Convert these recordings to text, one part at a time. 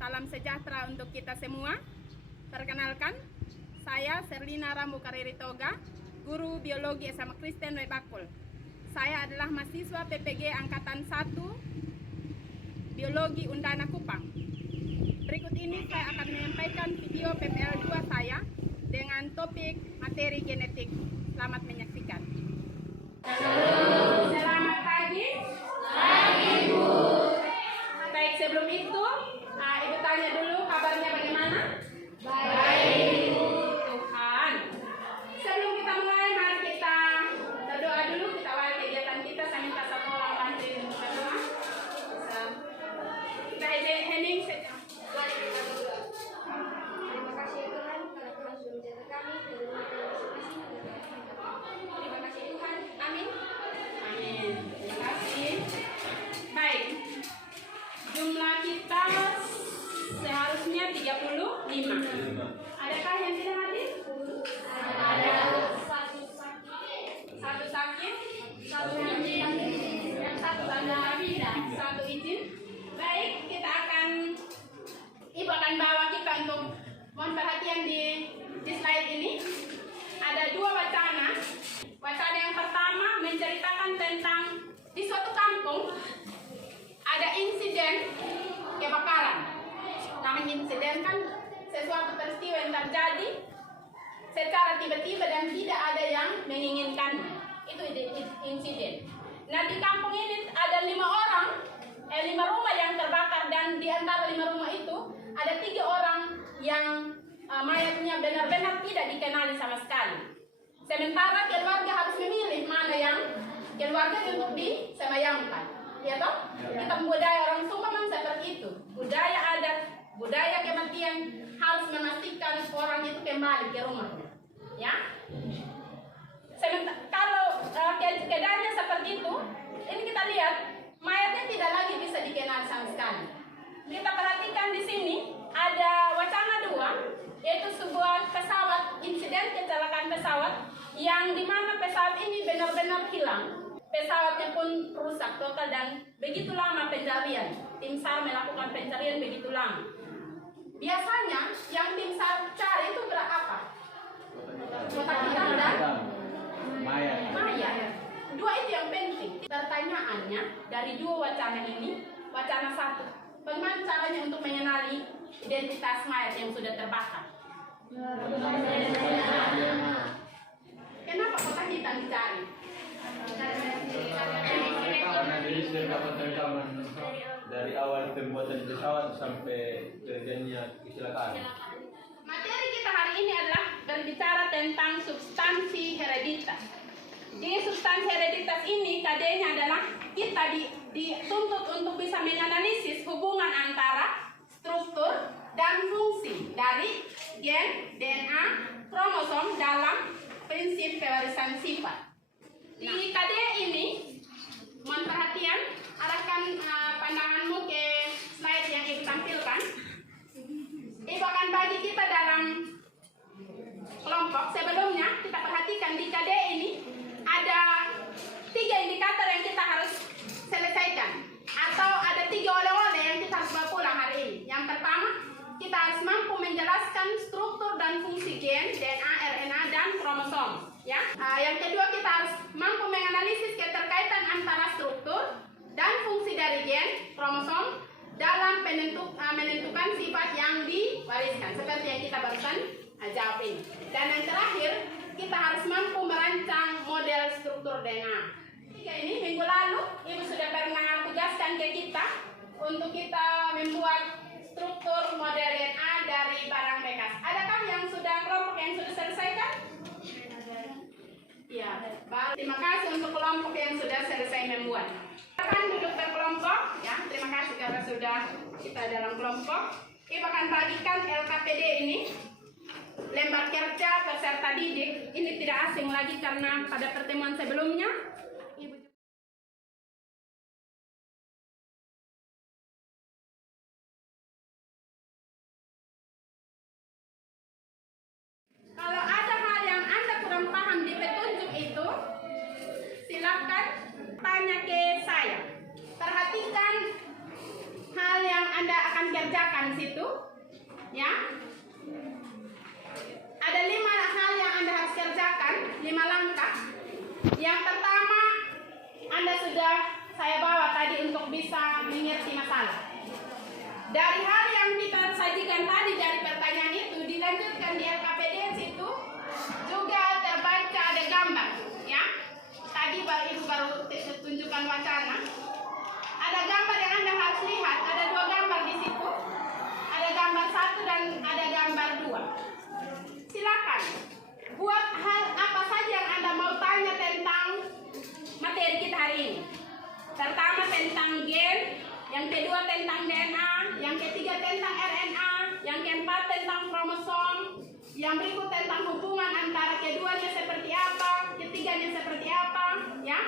Salam sejahtera untuk kita semua. Perkenalkan, saya Serlina Rambu Kariri Toga, guru biologi SMA Kristen Way Bakul. Saya adalah mahasiswa PPG Angkatan 1 Biologi Undana Kupang. Berikut ini saya akan menyampaikan video PPL 2 saya dengan topik materi genetik. Selamat menyaksikan. Selamat pagi. Pagi, Bu. Baik, sebelum itu, Ibu tanya dulu kabarnya bagaimana? Baik, Bu. Tuhan. Sebelum kita mulai, mari kita berdoa dulu. Kita awali kegiatan kita. Saya minta satu orang bantuin berdoa. Kita hening saja. Mari kita berdoa. Terima kasih Tuhan, karena Tuhan sudah menjaga kami dan masing-masing. Terima kasih Tuhan. Amin. Amin. Terima kasih. Baik. Jumlah kita seharusnya 35. Adakah yang tidak hadir? Ada satu sakit, Satu sakit, satu izin, yang satu ada tidak. satu izin. Baik, kita akan Ibu akan bawa kita untuk mohon perhatian di slide ini. Ada dua wacana. Wacana yang pertama menceritakan tentang di suatu kampung ada insiden kebakaran. Namanya insiden kan sesuatu peristiwa yang terjadi secara tiba-tiba dan tidak ada yang menginginkannya. Itu insiden. Nah, di kampung ini ada 5 rumah yang terbakar, dan di antara 5 rumah itu ada 3 orang yang mayatnya benar-benar tidak dikenali sama sekali. Sementara keluarga harus memilih mana yang keluarga untuk disemayamkan. Ya toh? Kita budaya orang Sumba memang seperti itu. Budaya adat, budaya kematian harus memastikan orang itu kembali ke rumahnya. Ya. Sementara kalau keadaannya seperti itu, ini kita lihat mayatnya tidak lagi bisa dikenal sama sekali. Kita perhatikan di sini ada wacana 2, yaitu sebuah pesawat, insiden kecelakaan pesawat yang dimana pesawat ini benar-benar hilang. Pesawatnya pun rusak total dan begitu lama pencarian. Tim SAR melakukan pencarian begitu lama. Biasanya yang tim SAR cari itu berapa? Kotak hitam dan mayat. 2 itu yang penting. Pertanyaannya dari 2 wacana ini, wacana 1, bagaimana caranya untuk mengenali identitas mayat yang sudah terbakar? Kenapa kotak hitam dicari? Karena dia sudah dapat rekaman dari awal pembuatan pesawat sampai terjadinya kecelakaan. Materi kita hari ini adalah berbicara tentang substansi hereditas. Di substansi hereditas ini KD-nya adalah kita dituntut untuk bisa menganalisis hubungan antara struktur dan fungsi dari gen, DNA, kromosom dalam prinsip pewarisan sifat. Di KD ini, mohon perhatian, arahkan pandanganmu ke slide yang Ibu tampilkan. Ibu akan bagi kita dalam kelompok. Sebelumnya, kita perhatikan di KD ini ada 3 indikator yang kita harus selesaikan. Atau ada 3 oleh-oleh yang kita harus bawa pulang hari ini. Yang pertama, kita harus mampu menjelaskan struktur dan fungsi gen, DNA, RNA, dan kromosom. Ya. Yang kedua, kita harus mampu menganalisis keterkaitan antara struktur dan fungsi dari gen, kromosom dalam menentukan sifat yang diwariskan, seperti yang kita barusan jawab ini. Dan yang terakhir, kita harus mampu merancang model struktur DNA. Ini minggu lalu Ibu sudah pernah tugaskan ke kita untuk kita membuat struktur model DNA dari barang bekas. Adakah yang sudah kelompok yang sudah selesaikan? Ya, baik. Terima kasih untuk kelompok yang sudah selesai membuat. Akan duduk berkelompok, ya. Terima kasih karena sudah kita dalam kelompok. Ibu akan bagikan LKPD ini, lembar kerja peserta didik. Ini tidak asing lagi karena pada pertemuan sebelumnya Ibu kalau ada hal yang Anda kurang paham di petunjuk itu, silakan tanya ke saya. Perhatikan hal yang Anda akan kerjakan silakan situ. Ya. Ada 5 hal yang Anda harus kerjakan, 5 langkah. Yang pertama, Anda sudah saya bawa tadi untuk bisa mengerti masalah. Dari hal yang kita sajikan tadi dari pertanyaan itu dilanjutkan di LKPDS itu juga terbaca ada gambar, ya. Tadi Ibu baru tunjukkan wacana. Ada gambar yang Anda harus lihat, ada 2 gambar di situ. Ada gambar 1 dan ada gambar 2. Silakan buat hal apa saja yang Anda mau tanya tentang materi kita hari ini. Pertama tentang gen, yang kedua tentang DNA, yang ketiga tentang RNA, yang keempat tentang kromosom, yang berikut tentang hubungan antara keduanya seperti apa, ketiganya seperti apa, ya.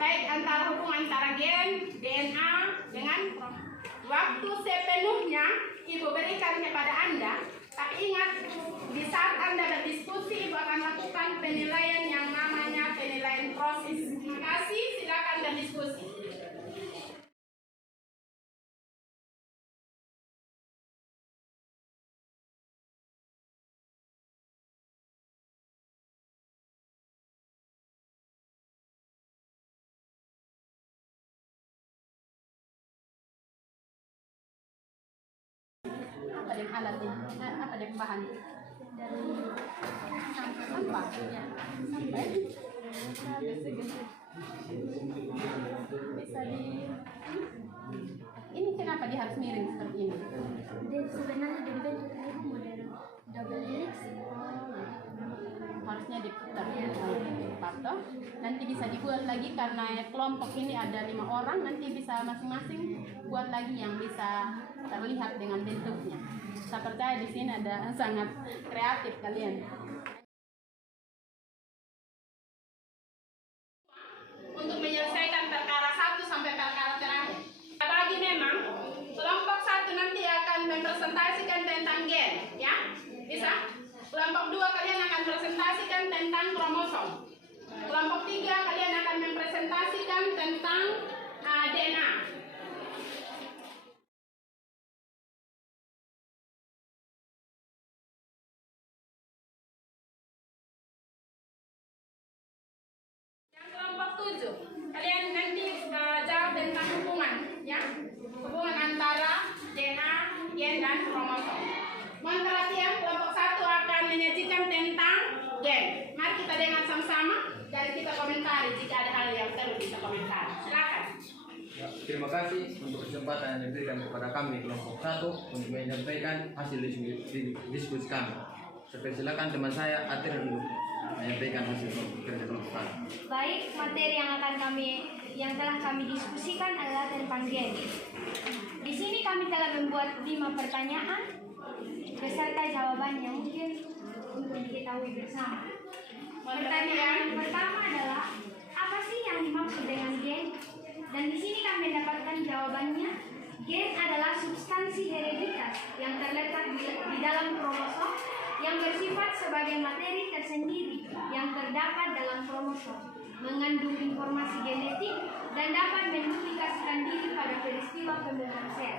Baik antara hubungan antara gen, DNA dengan kromosom. Waktu sepenuhnya Ibu berikan kepada Anda, tapi ingat di saat Anda berdiskusi Ibu akan lakukan penilaian yang namanya penilaian proses. Terima kasih, silakan berdiskusi. Apa yang alat ini? Apa yang bahan? Dari sampah. Ya. Sampai bisa di ini kenapa dia harus miring seperti ini? Dia sebenarnya dibentuk dari model double helix. Harusnya diputar atau nanti bisa dibuat lagi karena kelompok ini ada 5 orang, nanti bisa masing-masing buat lagi yang bisa terlihat dengan bentuknya. Saya percaya di sini ada sangat kreatif kalian. Untuk menyelesaikan perkara 1 sampai perkara terakhir. Bagi memang kelompok 1 nanti akan mempresentasikan tentang gen, ya, bisa. Kelompok 2 kalian akan presentasikan tentang kromosom. Kelompok 3 kalian akan mempresentasikan tentang DNA. Yang kelompok 7 kalian nanti jawab tentang hubungan, ya, hubungan antara DNA, gen dan kromosom. Mohon perhatian, kelompok 1 akan menyajikan tentang gen. Mari kita dengar sama-sama dan kita komentari jika ada hal yang perlu kita komentari. Silakan. Ya, terima kasih untuk kesempatan yang diberikan kepada kami kelompok 1 untuk menyampaikan hasil diskusi kami. Silakan teman saya Atir dulu menyampaikan hasil kerja kelompok 1. Baik, materi yang telah kami diskusikan adalah tentang gen. Di sini kami telah membuat 5 pertanyaan beserta jawabannya mungkin untuk diketahui bersama. Pertanyaan pertama adalah apa sih yang dimaksud dengan gen? Dan di sini kami mendapatkan jawabannya. Gen adalah substansi hereditas yang terletak di dalam kromosom yang bersifat sebagai materi tersendiri yang terdapat dalam kromosom, mengandung informasi genetik dan dapat menduplikasikan diri pada peristiwa pembentukan sel.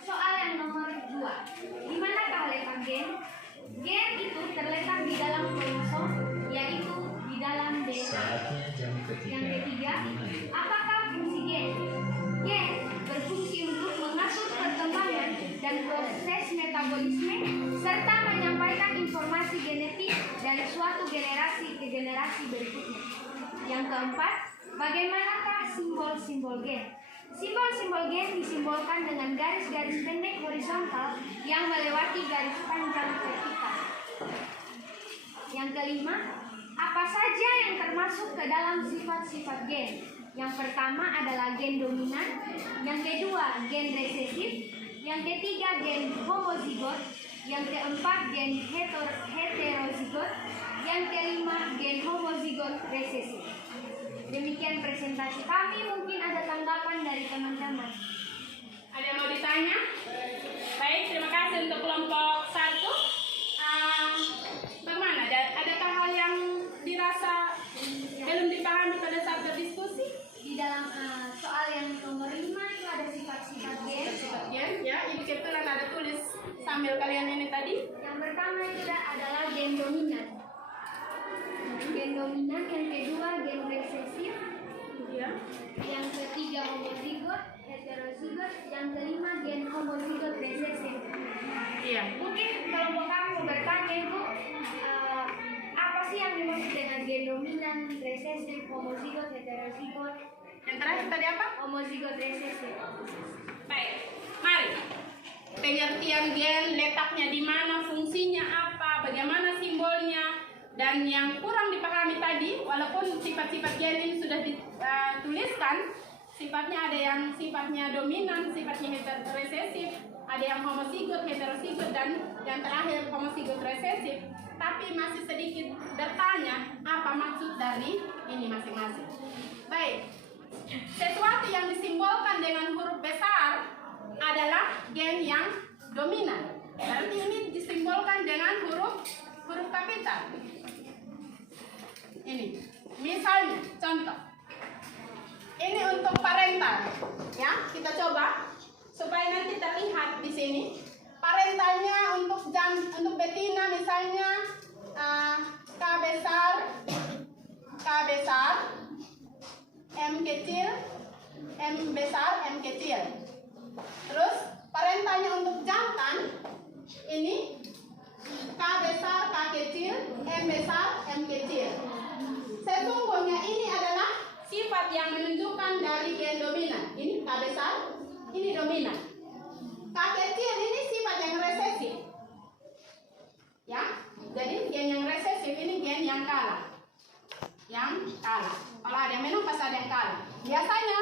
Soal yang nomor 2, di manakah letak gen? Gen itu terletak di dalam kromosom, yaitu di dalam DNA. Yang ketiga, apakah fungsi gen? Gen berfungsi untuk mengatur perkembangan dan proses metabolisme serta menyampaikan informasi genetik dari suatu generasi ke generasi berikutnya. Yang keempat, bagaimanakah simbol-simbol gen? Simbol-simbol gen disimbolkan dengan garis-garis pendek horizontal yang melewati garis panjang vertikal. Yang kelima, apa saja yang termasuk ke dalam sifat-sifat gen? Yang pertama adalah gen dominan, yang kedua gen resesif, yang ketiga gen homozigot, yang keempat gen heterozigot, yang kelima gen homozigot resesif. Demikian presentasi kami, mungkin ada tanggapan dari teman-teman. Ada yang mau ditanya? Baik, terima kasih untuk kelompok 1. Bagaimana? Adakah hal yang dirasa belum dipahami pada saat berdiskusi? Di dalam soal yang nomor 5 itu ada sifat-sifat gen. Sifat gen, ya, Ibu Kepter ambil kalian ini tadi? Yang pertama itu adalah gen dominan. Gen dominan, yang kedua gen resesif, Iya. yang ketiga homozigot, heterozigot, yang kelima gen homozigot resesif. Iya. Mungkin kelompok kamu mau bertanya itu apa sih yang dimaksud dengan gen dominan, resesif, homozigot, heterozigot? Yang terakhir tadi apa? Homozigot resesif. Baik, mari. Pengertian gen, letaknya di mana, fungsinya apa, bagaimana simbolnya, dan yang kurang dipahami tadi, walaupun sifat-sifat gen ini sudah dituliskan, sifatnya ada yang sifatnya dominan, sifatnya resesif, ada yang homozigot, heterozigot, dan yang terakhir homozigot resesif. Tapi masih sedikit bertanya apa maksud dari ini masing-masing. Baik, sesuatu yang disimbolkan dengan huruf besar adalah gen yang dominan. Berarti ini disimbolkan dengan huruf kapital. Ini, misalnya, contoh. Ini untuk parental, ya. Kita coba supaya nanti terlihat di sini. Parentalnya untuk betina misalnya K besar, M kecil, M besar, M kecil. Terus parentalnya untuk jantan ini K besar, K kecil, M besar, M kecil. Sesungguhnya ini adalah sifat yang menunjukkan dari gen dominan. Ini K besar, ini dominan. K kecil ini sifat yang resesif. Ya, jadi gen yang resesif ini gen yang kalah. Yang kalah. Kalau ada yang menang pasti ada yang kalah. Biasanya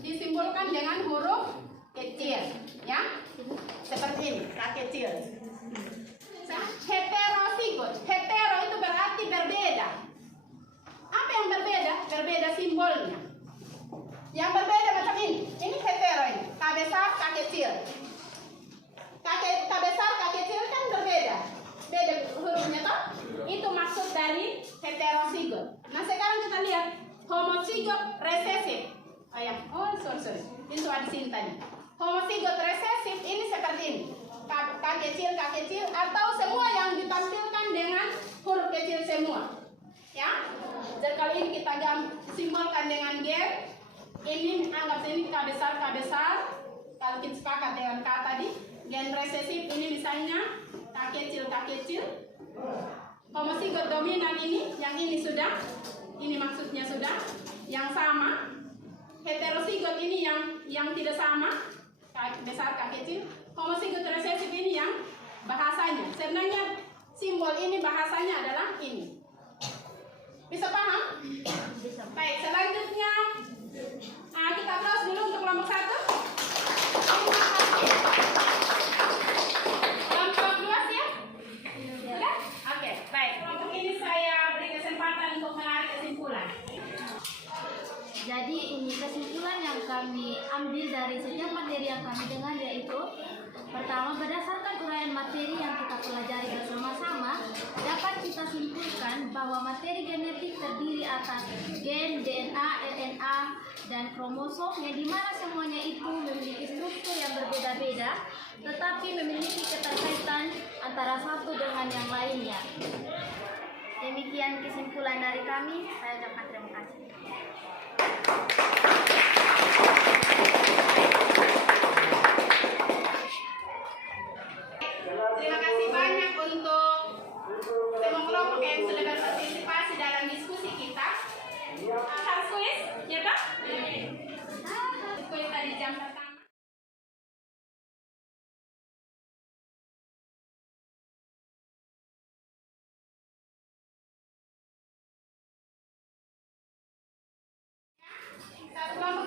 disimbolkan dengan huruf kecil, ya. Seperti ini, K kecil. Heterozigot. Hetero itu berarti berbeda. Apa yang berbeda? Berbeda simbolnya. Yang berbeda macam ini. Ini hetero ini. K besar, K kecil. K besar, K kecil kan berbeda. Beda hurufnya toh? Itu maksud dari heterozigot. Nah sekarang kita lihat homozigot resesif. Oh ya, sorry. Itu ada sini tadi. Homozigot resesif ini seperti ini. K kecil, atau semua yang ditampilkan dengan huruf kecil semua. Ya. Jadi kali ini kita simbolkan dengan gen. Ini anggap ini K besar. Kalau kita sepakat dengan K tadi, gen resesif ini misalnya K kecil. Homozigot dominan ini, yang ini sudah. Ini maksudnya sudah. Yang sama. Heterozigot ini yang tidak sama. K besar, K kecil. Homozigot resesif ini yang bahasanya. Sebenarnya simbol ini bahasanya adalah ini. Bisa paham? Bisa. Baik, selanjutnya kita close dulu untuk kelompok 1. Kelompok 2 siap? Sudah? Oke, baik. Kelompok ini saya beri kesempatan untuk menarik kesimpulan. Jadi ini kesimpulan yang kami ambil dari setiap materi yang kami dengar, yaitu pertama, berdasarkan uraian materi yang kita pelajari bersama-sama, dapat kita simpulkan bahwa materi genetik terdiri atas gen, DNA, RNA, dan kromosom, yang dimana semuanya itu memiliki struktur yang berbeda-beda, tetapi memiliki keterkaitan antara satu dengan yang lainnya. Demikian kesimpulan dari kami. Saya ucapkan terima kasih. Terima kasih banyak untuk semua kelompok yang sudah berpartisipasi dalam diskusi kita. Harus kuis, ya tak? Kuis tadi jam pertama. Satu kelompok